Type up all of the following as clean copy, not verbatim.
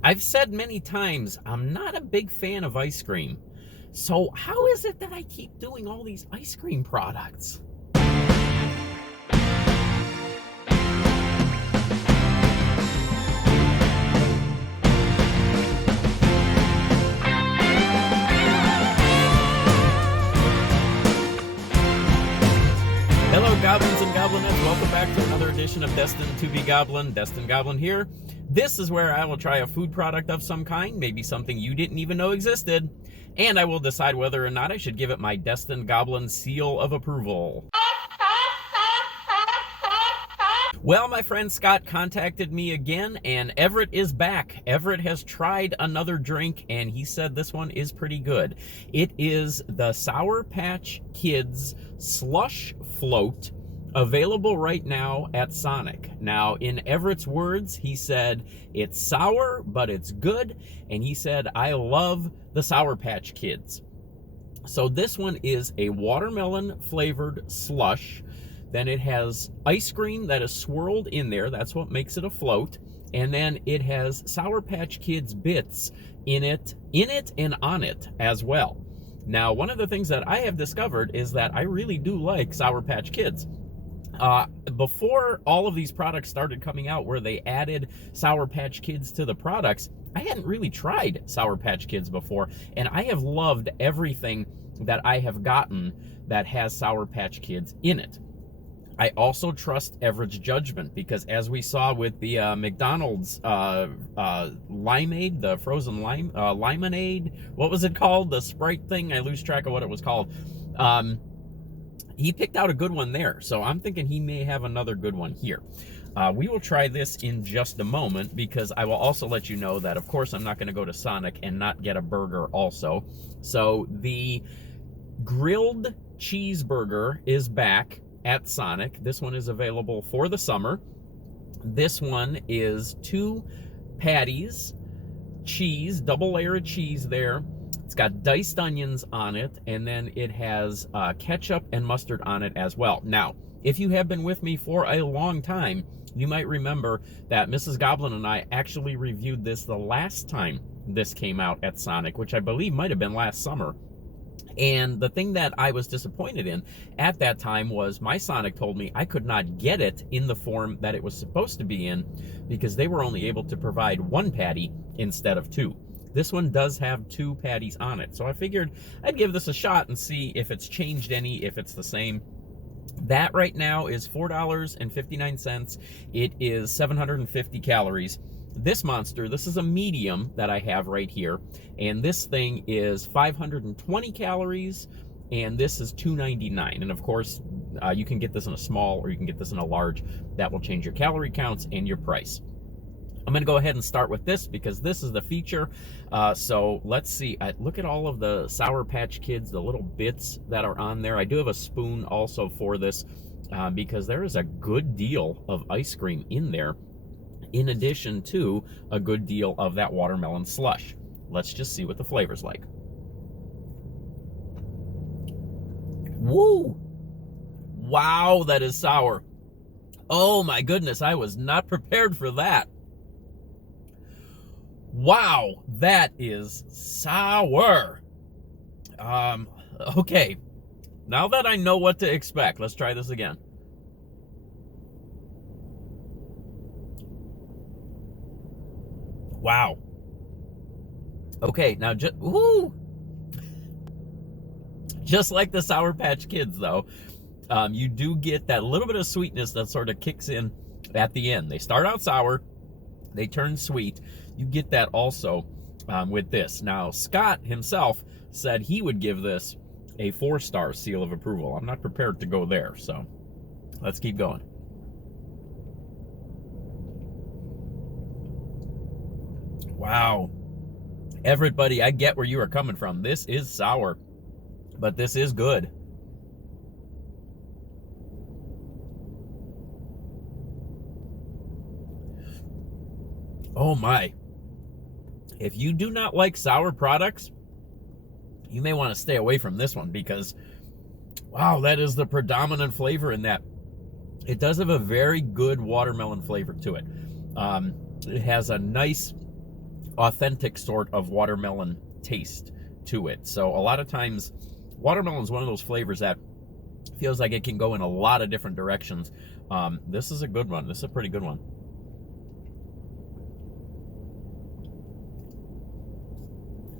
I've said many times, I'm not a big fan of ice cream. So how is it that I keep doing all these ice cream products? Hello, goblins and goblinettes. Welcome back to another edition of Destined to be Goblin. Destined Goblin here. This is where I will try a food product of some kind, maybe something you didn't even know existed, and I will decide whether or not I should give it my Destined Goblin seal of approval. Well, my friend Scott contacted me again, and Everett is back. Everett has tried another drink, and he said this one is pretty good. It is the Sour Patch Kids Slush Float, available right now at Sonic. Now, in Everett's words, he said, it's sour, but it's good, and he said, I love the Sour Patch Kids. So this one is a watermelon-flavored slush. Then it has ice cream that is swirled in there. That's what makes it a float. And then it has Sour Patch Kids bits in it and on it as well. Now, one of the things that I have discovered is that I really do like Sour Patch Kids. Before all of these products started coming out where they added Sour Patch Kids to the products, I hadn't really tried Sour Patch Kids before, and I have loved everything that I have gotten that has Sour Patch Kids in it. I also trust Everett's judgment because, as we saw with the McDonald's limeade, the frozen lime, limonade, what was it called? The Sprite thing? I lose track of what it was called. He picked out a good one there, so I'm thinking he may have another good one here. We will try this in just a moment because I will also let you know that, of course, I'm not going to go to Sonic and not get a burger also. So the grilled cheeseburger is back at Sonic. This one is available for the summer. This one is 2 patties, cheese, double layer of cheese there. It's got diced onions on it, and then it has ketchup and mustard on it as well. Now, if you have been with me for a long time, you might remember that Mrs. Goblin and I actually reviewed this the last time this came out at Sonic, which I believe might have been last summer. And the thing that I was disappointed in at that time was my Sonic told me I could not get it in the form that it was supposed to be in because they were only able to provide 1 patty instead of 2. This one does have 2 patties on it. So I figured I'd give this a shot and see if it's changed any, if it's the same. That right now is $4.59. It is 750 calories. This monster, this is a medium that I have right here, and this thing is 520 calories, and this is $2.99. And of course, you can get this in a small or you can get this in a large. That will change your calorie counts and your price. I'm going to go ahead and start with this because this is the feature. So let's see. Look at all of the Sour Patch Kids, the little bits that are on there. I do have a spoon also for this because there is a good deal of ice cream in there, in addition to a good deal of that watermelon slush. Let's just see what the flavor's like. Woo! Wow, that is sour. Oh my goodness, I was not prepared for that. Wow, that is sour. Okay, now that I know what to expect, let's try this again. Wow. Okay, now just like the Sour Patch Kids, though, you do get that little bit of sweetness that sort of kicks in at the end. They start out sour, they turn sweet. You get that also with this. Now, Scott himself said he would give this a 4-star seal of approval. I'm not prepared to go there, so let's keep going. Wow. Everett, buddy, I get where you are coming from. This is sour, but this is good. Oh my. If you do not like sour products, you may want to stay away from this one because, wow, that is the predominant flavor in that. It does have a very good watermelon flavor to it. It has a nice authentic sort of watermelon taste to it. So a lot of times, watermelon is one of those flavors that feels like it can go in a lot of different directions. This is a good one. This is a pretty good one.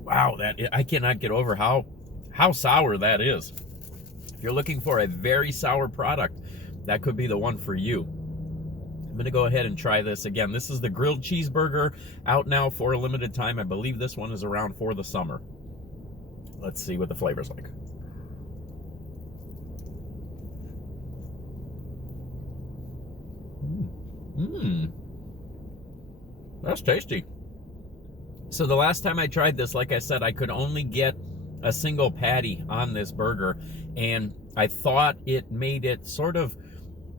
Wow, I cannot get over how sour that is. If you're looking for a very sour product, that could be the one for you. I'm going to go ahead and try this again. This is the grilled cheeseburger, out now for a limited time. I believe this one is around for the summer. Let's see what the flavor's like. That's tasty. So the last time I tried this, like I said, I could only get a single patty on this burger, and I thought it made it sort of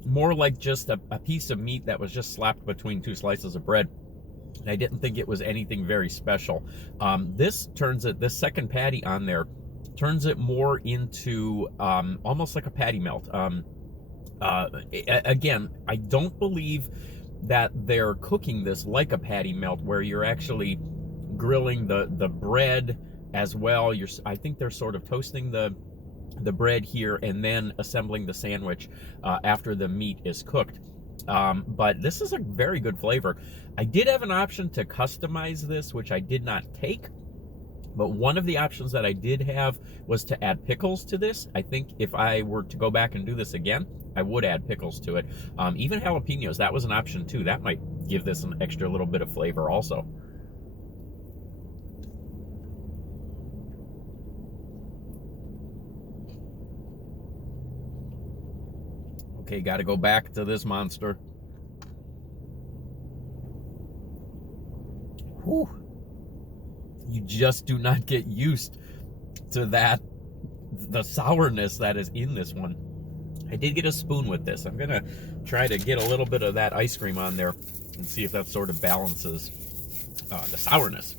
more like just a piece of meat that was just slapped between two slices of bread. I didn't think it was anything very special. This second patty on there turns it more into almost like a patty melt. Again, I don't believe that they're cooking this like a patty melt, where you're actually grilling the bread as well. I think they're sort of toasting the bread here and then assembling the sandwich after the meat is cooked. But this is a very good flavor. I did have an option to customize this, which I did not take. But one of the options that I did have was to add pickles to this. I think if I were to go back and do this again, I would add pickles to it. Even jalapenos, that was an option too. That might give this an extra little bit of flavor also. Okay, got to go back to this monster. Whew. You just do not get used to the sourness that is in this one. I did get a spoon with this. I'm going to try to get a little bit of that ice cream on there and see if that sort of balances the sourness.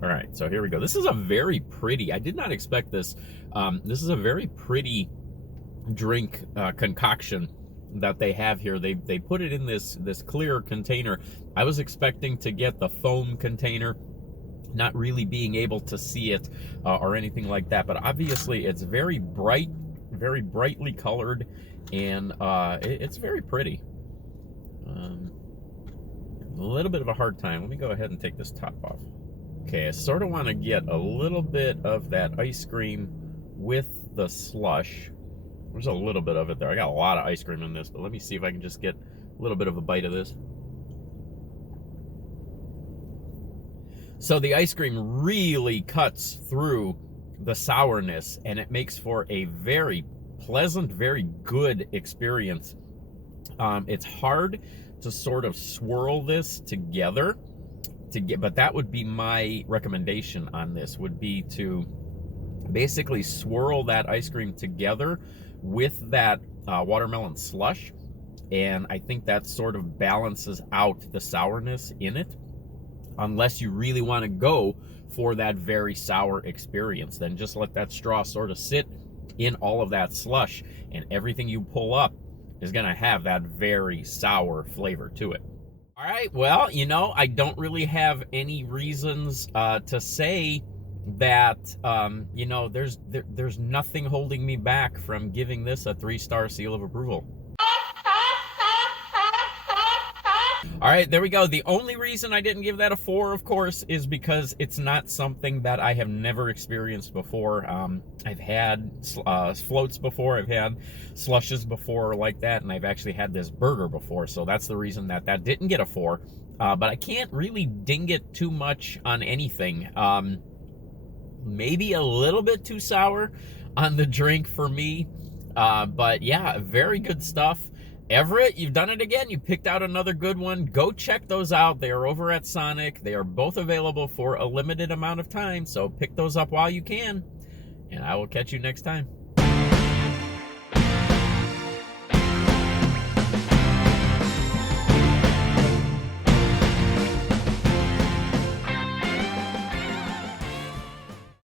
All right, so here we go. This is a very pretty, I did not expect this. This is a very pretty drink concoction that they have here. They put it in this clear container. I was expecting to get the foam container, not really being able to see it or anything like that, but obviously it's very bright, very brightly colored, and it's very pretty. A little bit of a hard time. Let me go ahead and take this top off. Okay, I sort of want to get a little bit of that ice cream with the slush. There's a little bit of it there. I got a lot of ice cream in this, but let me see if I can just get a little bit of a bite of this. So the ice cream really cuts through the sourness, and it makes for a very pleasant, very good experience. It's hard to sort of swirl this together but that would be my recommendation on this, would be to basically swirl that ice cream together with that watermelon slush, and I think that sort of balances out the sourness in it. Unless you really want to go for that very sour experience, then just let that straw sort of sit in all of that slush, and everything you pull up is going to have that very sour flavor to it. All right, well, you know, I don't really have any reasons to say that, you know, there's nothing holding me back from giving this a 3-star seal of approval. All right, there we go. The only reason I didn't give that a 4, of course, is because it's not something that I have never experienced before. I've had floats before, I've had slushes before like that, and I've actually had this burger before, so that's the reason that didn't get a 4. But I can't really ding it too much on anything. Maybe a little bit too sour on the drink for me, but yeah, very good stuff. Everett, you've done it again. You picked out another good one. Go check those out. They are over at Sonic. They are both available for a limited amount of time, so pick those up while you can, and I will catch you next time.